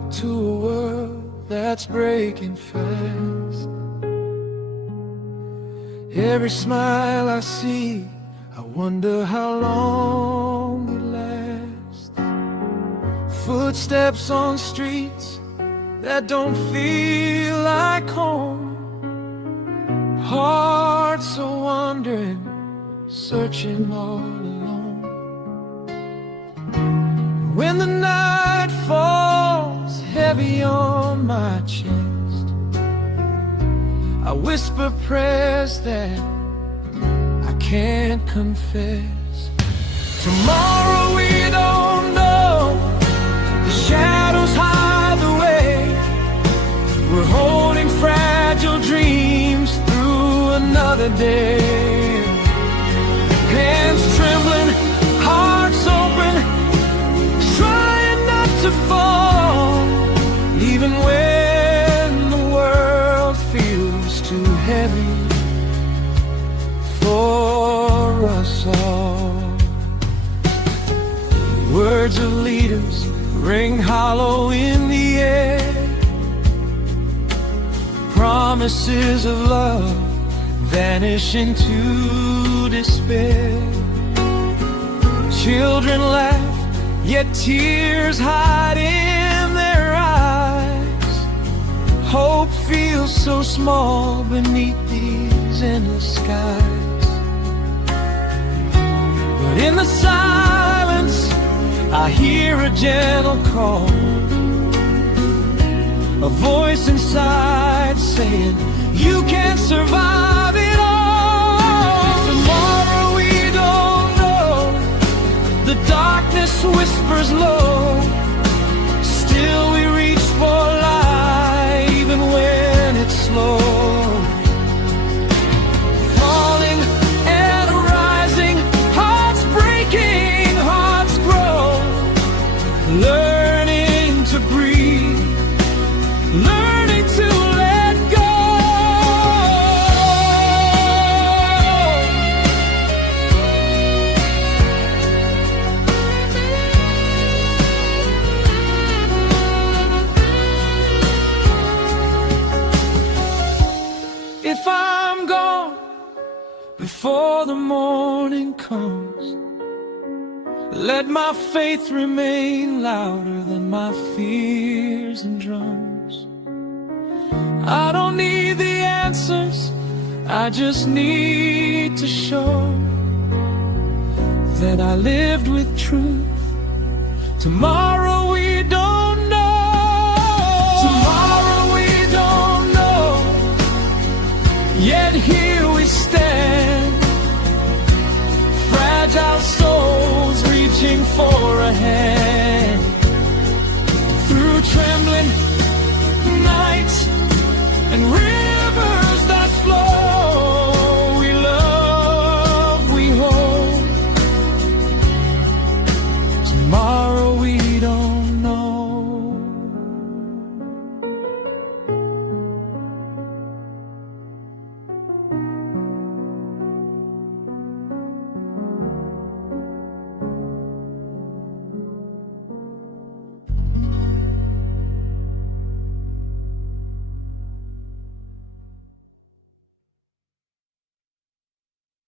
up to a world that's breaking fast. Every smile I see, I wonder how long it lasts. Footsteps on streets that don't feel like home. Hearts are wandering, searching all alone. When the night falls heavy on my chest, I whisper prayers that I can't confess. Tomorrow we don't know, the shadows hide the way. We're holding fragile dreams through another day. Hands trembling, hearts open, trying not to fall, even when the world feels too heavy for us all. Words of leaders ring hollow in the air. Promises of love vanish into despair. Children laugh, yet tears hide in their eyes. Hope feels so small beneath these endless skies. But in the silence, I hear a gentle call, a voice inside saying, you can't survive it all. Tomorrow we don't know, the darkness whispers low. Still we reach for light, even when it's slow. Falling and rising, hearts breaking, hearts grow. Learning to breathe, learning to let go. If I'm gone before the morning comes, let my faith remain louder than my fears and drums. I don't need the answers, I just need to show that I lived with truth. Tomorrow we don't know. Tomorrow we don't know. Yet here we stand, fragile souls reaching for a hand. Through trembling nights and